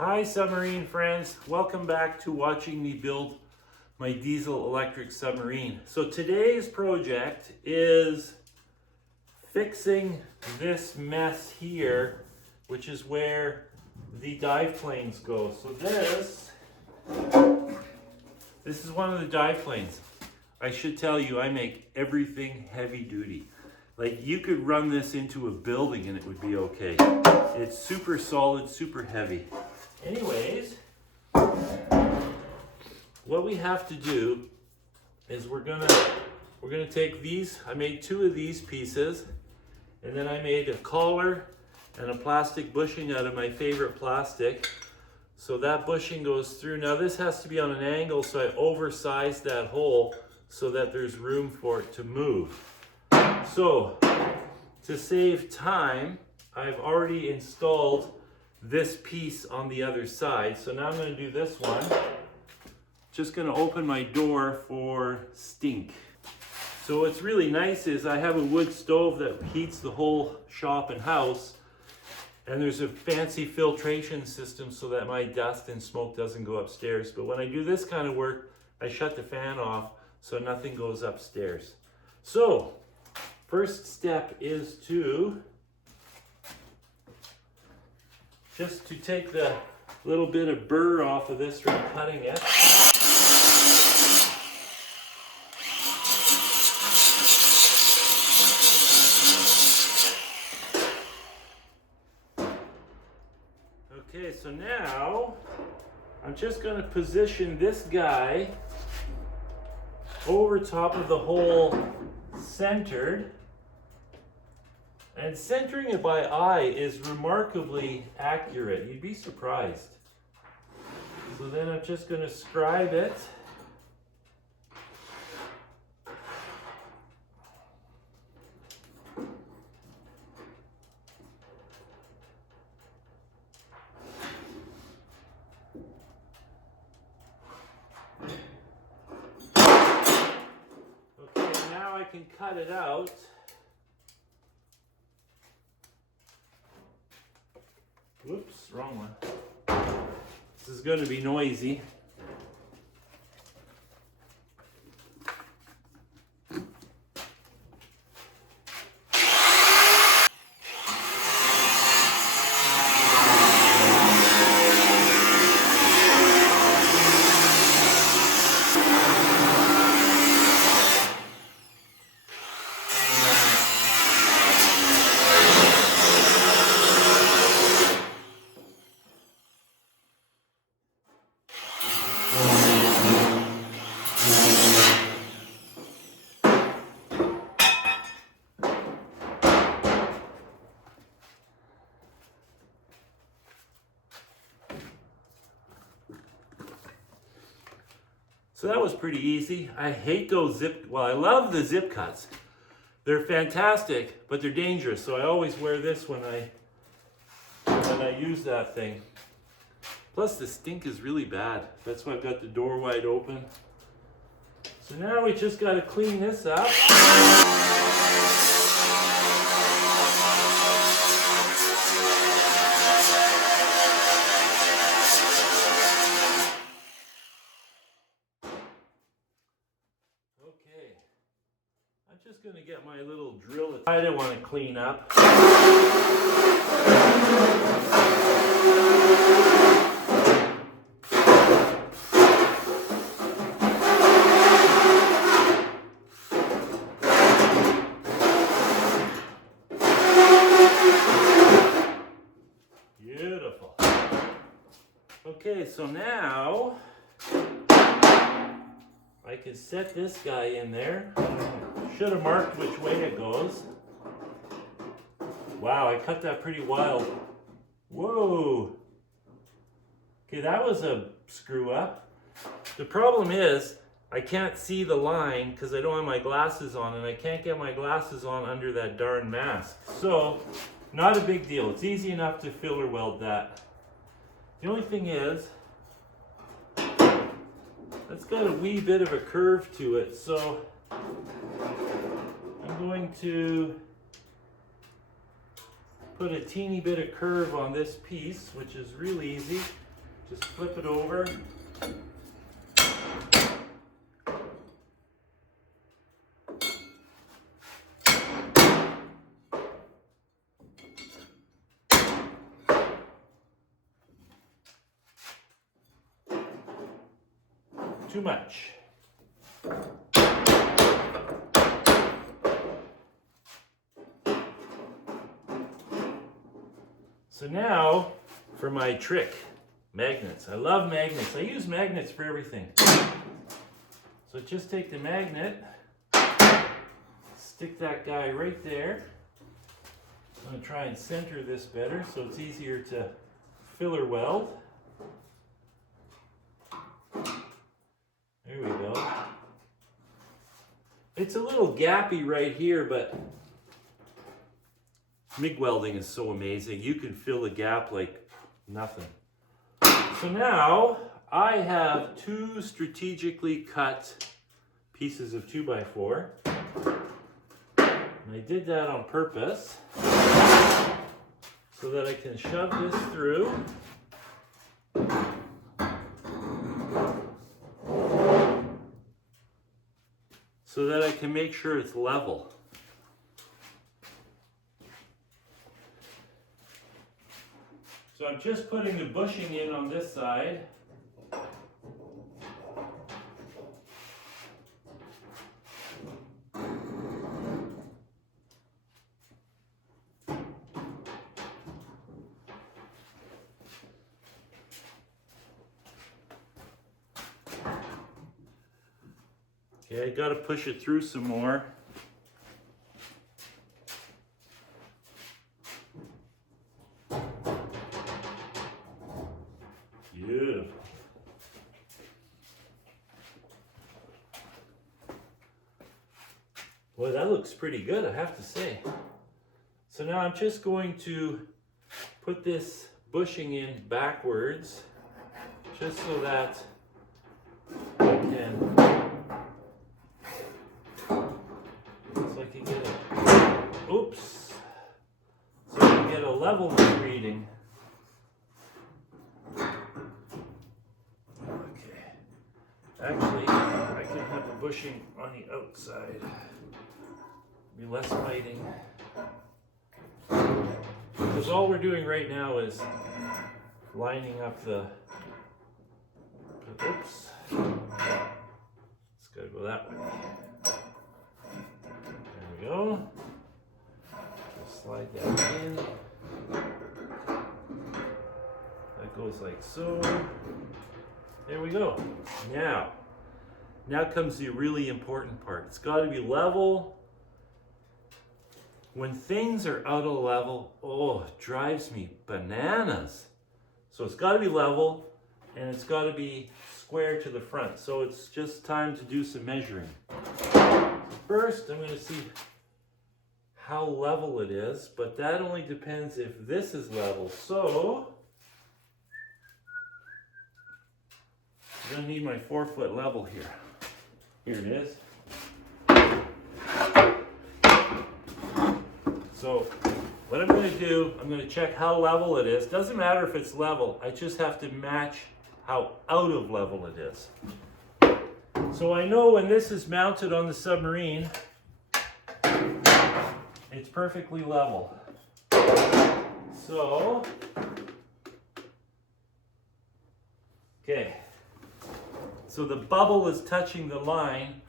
Hi submarine friends, welcome back to watching me build my diesel electric submarine. So today's project is fixing this mess here, which is where the dive planes go. So this is one of the dive planes. I should tell you, I make everything heavy duty. Like, you could run this into a building and it would be okay. It's super solid, super heavy. Anyways, what we have to do is we're gonna take these. I made two of these pieces, and then I made a collar and a plastic bushing out of my favorite plastic. So that bushing goes through. Now this has to be on an angle, so I oversized that hole so that there's room for it to move. So to save time, I've already installed this piece on the other side. So now I'm going to do this one. Just going to open my door for stink. So what's really nice is I have a wood stove that heats the whole shop and house, and there's a fancy filtration system so that my dust and smoke doesn't go upstairs. But when I do this kind of work, I shut the fan off so nothing goes upstairs. So first step is to take the little bit of burr off of this from cutting it. Okay, so now I'm just going to position this guy over top of the hole, centered. And centering it by eye is remarkably accurate. You'd be surprised. So then I'm just going to scribe it. Okay, now I can cut it out. Whoops, wrong one. This is going to be noisy. So that was pretty easy. I hate those I love the zip cuts. They're fantastic, but they're dangerous. So I always wear this when I use that thing. Plus the stink is really bad. That's why I've got the door wide open. So now we just got to clean this up. Okay, I'm just going to get my little drill. I don't want to clean up. Beautiful. Okay, so now I can set this guy in there. Should have marked which way it goes. Wow, I cut that pretty wild. Whoa. Okay, that was a screw up. The problem is I can't see the line because I don't have my glasses on, and I can't get my glasses on under that darn mask. So, not a big deal. It's easy enough to filler weld that. The only thing is, it's got a wee bit of a curve to it, so I'm going to put a teeny bit of curve on this piece, which is real easy. Just flip it over. Too much. So now for my trick, magnets. I love magnets. I use magnets for everything. So just take the magnet, stick that guy right there. I'm going to try and center this better so it's easier to filler weld. There we go. It's a little gappy right here, but MIG welding is so amazing. You can fill a gap like nothing. So now I have two strategically cut pieces of 2x4. And I did that on purpose so that I can shove this through. So that I can make sure it's level. So I'm just putting the bushing in on this side. Okay, I gotta push it through some more. Beautiful. Boy, that looks pretty good, I have to say. So now I'm just going to put this bushing in backwards, just so that I can get a, oops, so I can get a levelness reading. Okay, actually I can have the bushing on the outside, be less fighting, because all we're doing right now is lining up the, oops, it's gotta go that way. Go. Just slide that in. That goes like so. There we go. Now comes the really important part. It's got to be level. When things are out of level, oh, it drives me bananas. So it's got to be level, and it's got to be square to the front. So it's just time to do some measuring. First, I'm going to see how level it is, but that only depends if this is level. So, I'm going to need my 4-foot level here. Here it is. So, what I'm going to do, I'm going to check how level it is. Doesn't matter if it's level, I just have to match how out of level it is. So I know when this is mounted on the submarine, it's perfectly level. So, okay. So the bubble is touching the line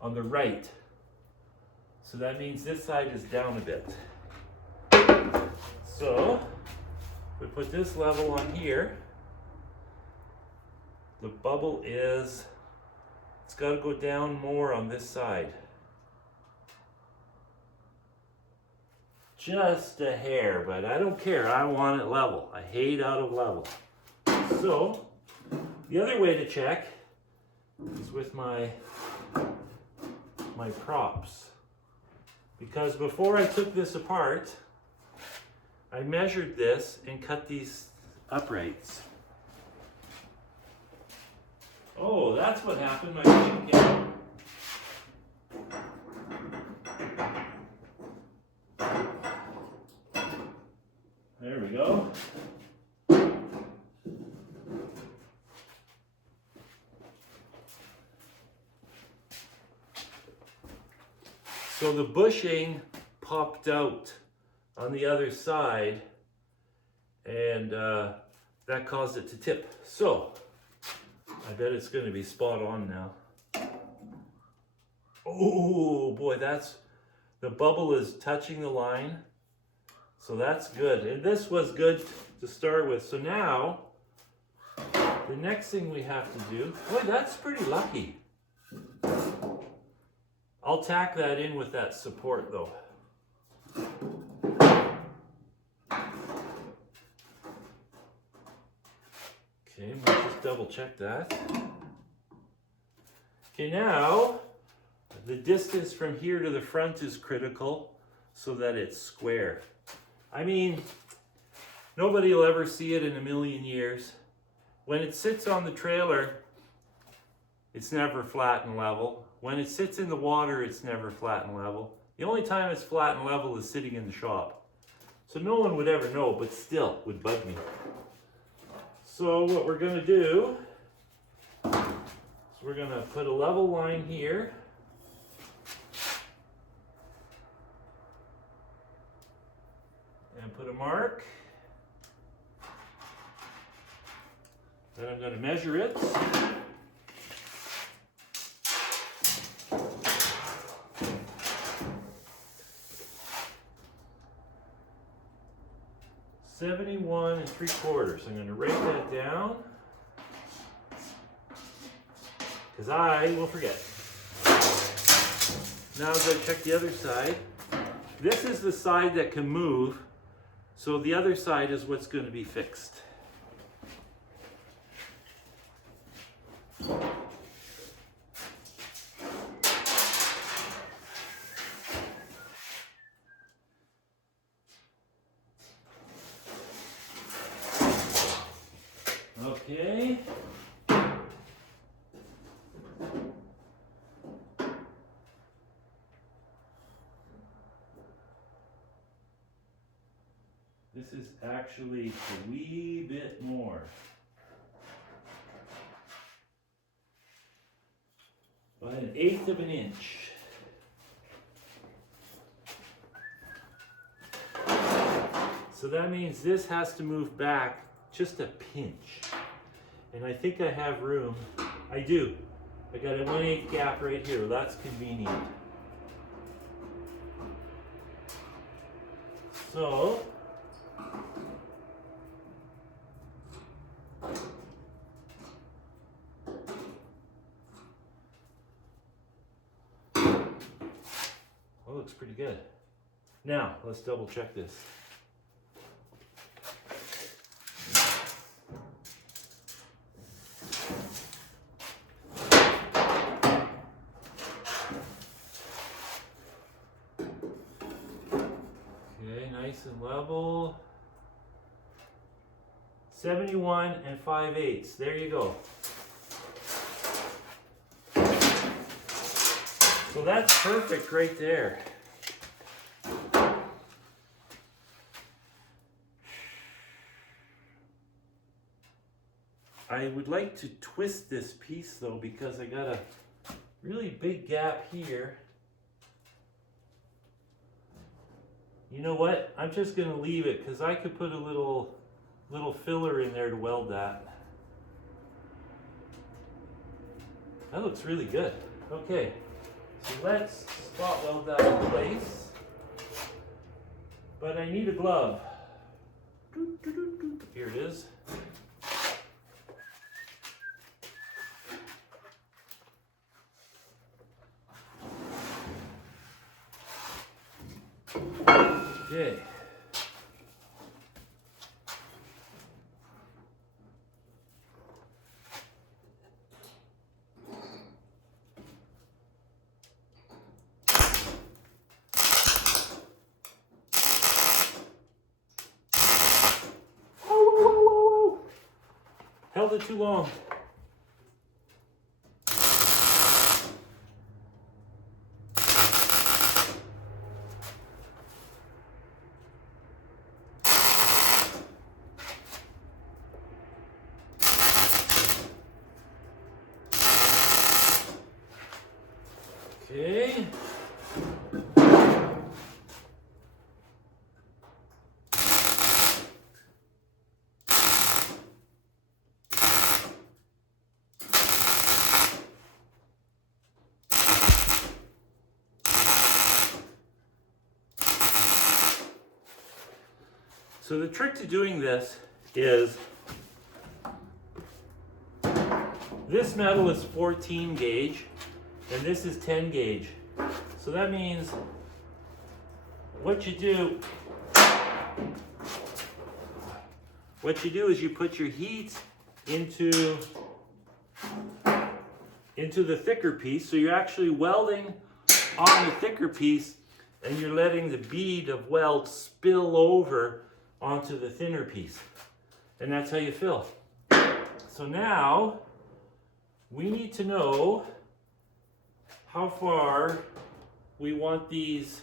on the right. So that means this side is down a bit. So, we put this level on here. The bubble is, it's got to go down more on this side. Just a hair, but I don't care. I want it level. I hate out of level. So, the other way to check is with my props. Because before I took this apart, I measured this and cut these uprights. Oh, that's what happened. My machine came. There we go. So the bushing popped out on the other side, and that caused it to tip. So I bet it's going to be spot on now. Oh boy, the bubble is touching the line, so that's good. And this was good to start with. So now the next thing we have to do, boy, that's pretty lucky. I'll tack that in with that support though. Okay, let's just double check that. Okay, now the distance from here to the front is critical so that it's square. I mean, nobody will ever see it in a million years. When it sits on the trailer, it's never flat and level. When it sits in the water, it's never flat and level. The only time it's flat and level is sitting in the shop. So no one would ever know, but still would bug me. So what we're going to do is we're going to put a level line here. And put a mark. Then I'm going to measure it. $71 3/4. I'm going to write that down because I will forget. Now I'm going to check the other side. This is the side that can move, so the other side is what's going to be fixed. Okay. This is actually a wee bit more. By 1/8 of an inch. So that means this has to move back just a pinch. And I think I have room. I do. I got a 1/8 gap right here. That's convenient. So that looks pretty good. Now, let's double check this. Okay, nice and level. 71 5/8. There you go. So that's perfect right there. I would like to twist this piece though because I got a really big gap here. You know what? I'm just going to leave it because I could put a little filler in there to weld that. That looks really good. Okay. So let's spot weld that in place. But I need a glove. Here it is. Okay. Held it too long. Okay. So the trick to doing this is, this metal is 14 gauge and this is 10 gauge. So that means what you do is you put your heat into the thicker piece. So you're actually welding on the thicker piece and you're letting the bead of weld spill over onto the thinner piece. And that's how you fill. So now we need to know how far we want these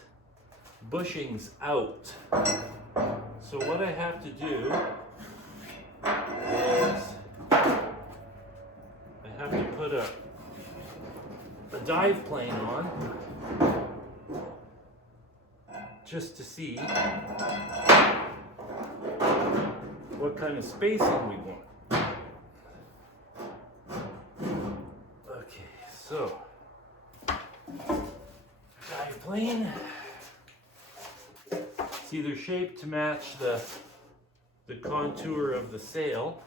bushings out. So what I have to do is I have to put a dive plane on just to see what kind of spacing we want. Okay, so dive plane. It's either shaped to match the contour of the sail.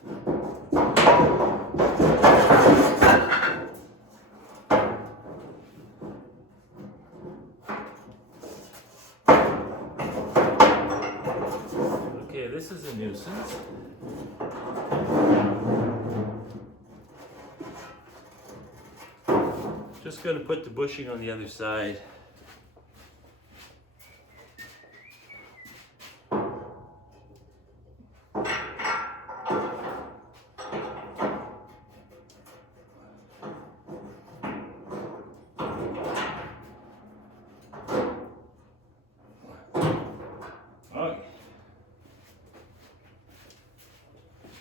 Okay, this is a nuisance. Just going to put the bushing on the other side.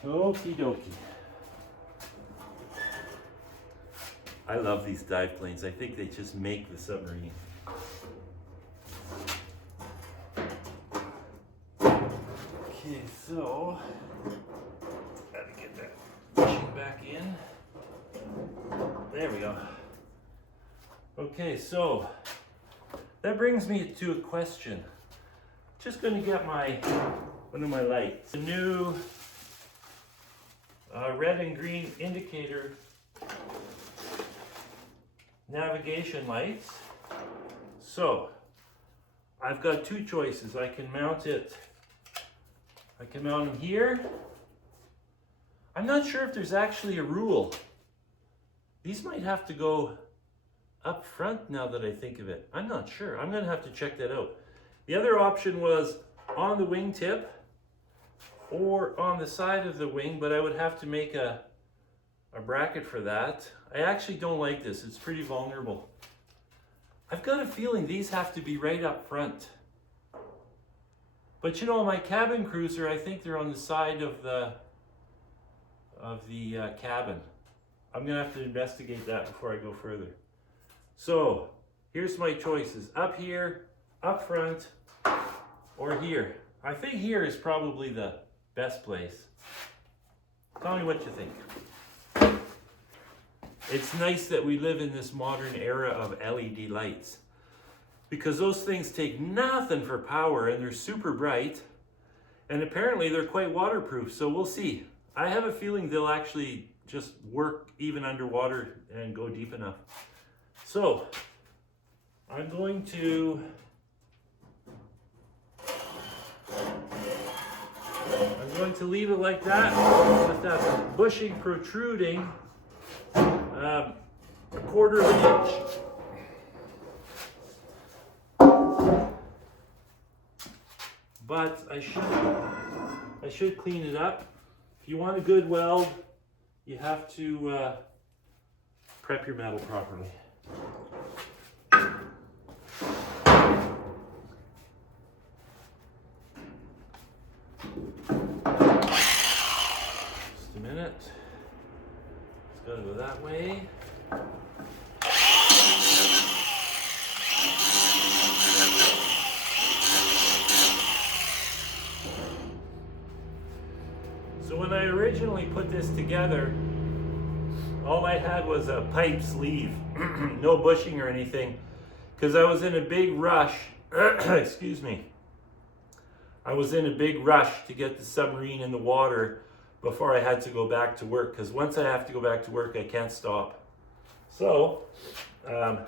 Okie dokie. I love these dive planes. I think they just make the submarine. Okay, so gotta get that bushing back in. There we go. Okay, so that brings me to a question. Just gonna get one of my lights. The new red and green indicator navigation lights. So I've got two choices. I can mount them here. I'm not sure if there's actually a rule. These might have to go up front now that I think of it. I'm not sure. I'm gonna have to check that out. The other option was on the wingtip or on the side of the wing, but I would have to make a bracket for that. I actually don't like this. It's pretty vulnerable. I've got a feeling these have to be right up front. But you know, my cabin cruiser, I think they're on the side of the cabin. I'm gonna have to investigate that before I go further. So here's my choices: up here, up front, or here. I think here is probably the best place. Tell me what you think. It's nice that we live in this modern era of LED lights, because those things take nothing for power and they're super bright, and apparently they're quite waterproof, so we'll see. I have a feeling they'll actually just work even underwater and go deep enough. So I'm going to leave it like that, with that bushing protruding a quarter of an inch. But I should clean it up. If you want a good weld, you have to prep your metal properly. Just a minute. It's got to go that way. So when I originally put this together, all I had was a pipe sleeve, no bushing or anything, because I was in a big rush, excuse me. I was in a big rush to get the submarine in the water before I had to go back to work, because once I have to go back to work, I can't stop. So, I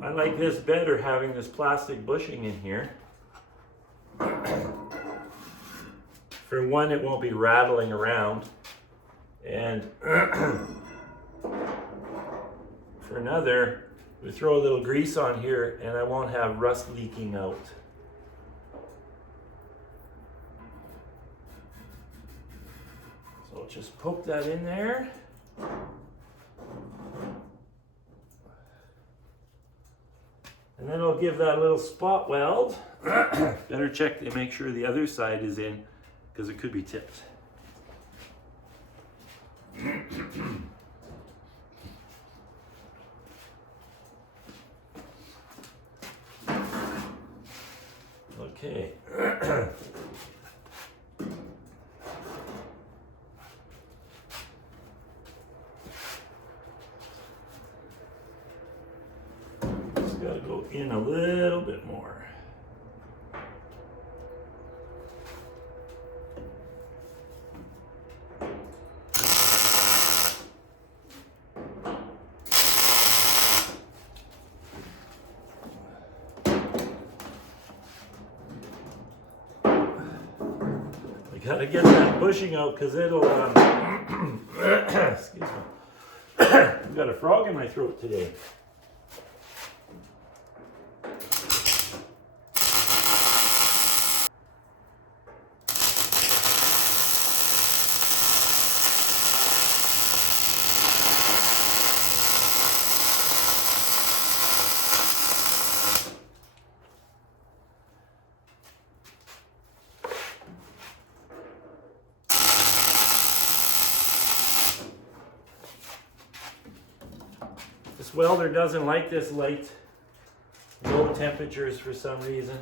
like this better, having this plastic bushing in here. For one, it won't be rattling around, and for another, we throw a little grease on here and I won't have rust leaking out. So I'll just poke that in there. And then I'll give that a little spot weld. Better check to make sure the other side is in, because it could be tipped. Okay. Just gotta go in a little bit more. Gotta get that bushing out, because it'll, excuse me. I've got a frog in my throat today. This welder doesn't like this light, low temperatures for some reason,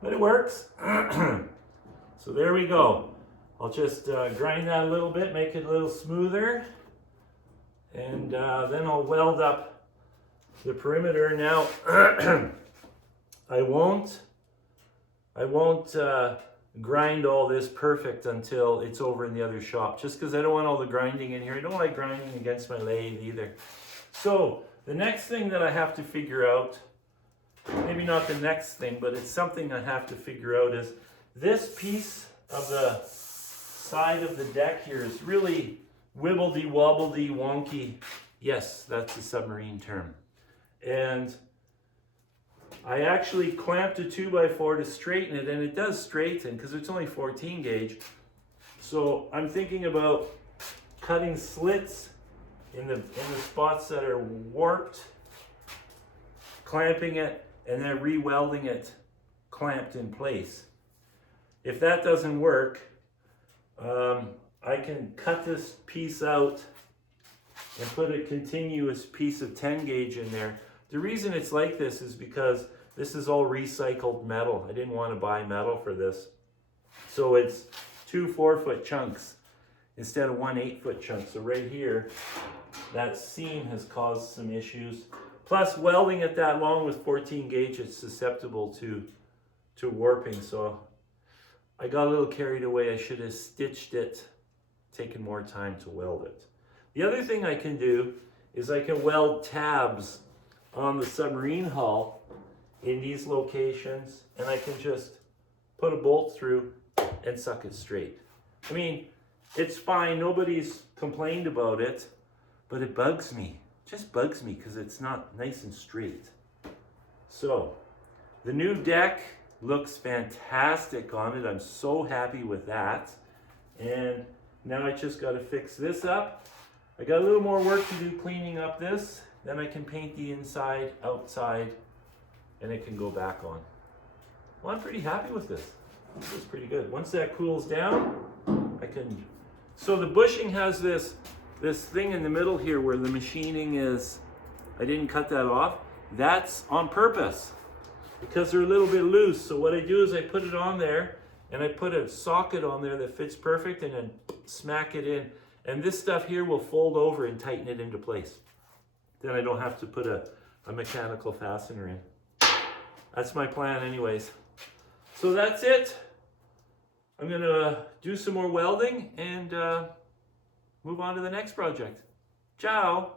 but it works. So there we go. I'll just grind that a little bit, make it a little smoother, and then I'll weld up the perimeter. Now, I won't grind all this perfect until it's over in the other shop, just because I don't want all the grinding in here. I don't like grinding against my lathe either. So the next thing that I have to figure out, maybe not the next thing, but it's something I have to figure out, is this piece of the side of the deck here is really wibbledy wobbledy wonky. Yes, that's the submarine term. And I actually clamped a 2x4 to straighten it, and it does straighten because it's only 14 gauge. So I'm thinking about cutting slits in the spots that are warped, clamping it, and then re-welding it clamped in place. If that doesn't work, I can cut this piece out and put a continuous piece of 10 gauge in there. The reason it's like this is because this is all recycled metal. I didn't want to buy metal for this. So it's 2 4-foot chunks instead of 1 8-foot chunk. So right here, that seam has caused some issues. Plus, welding it that long with 14 gauge, it's susceptible to warping. So I got a little carried away. I should have stitched it, taken more time to weld it. The other thing I can do is I can weld tabs on the submarine hull in these locations, and I can just put a bolt through and suck it straight. I mean, it's fine. Nobody's complained about it. But it bugs me, just bugs me, because it's not nice and straight. So, the new deck looks fantastic on it. I'm so happy with that. And now I just got to fix this up. I got a little more work to do cleaning up this. Then I can paint the inside, outside, and it can go back on. Well, I'm pretty happy with this. This is pretty good. Once that cools down, I can... So the bushing has this thing in the middle here where the machining is, I didn't cut that off. That's on purpose because they're a little bit loose. So what I do is I put it on there and I put a socket on there that fits perfect and then smack it in. And this stuff here will fold over and tighten it into place. Then I don't have to put a mechanical fastener in. That's my plan anyways. So that's it. I'm gonna do some more welding and move on to the next project. Ciao.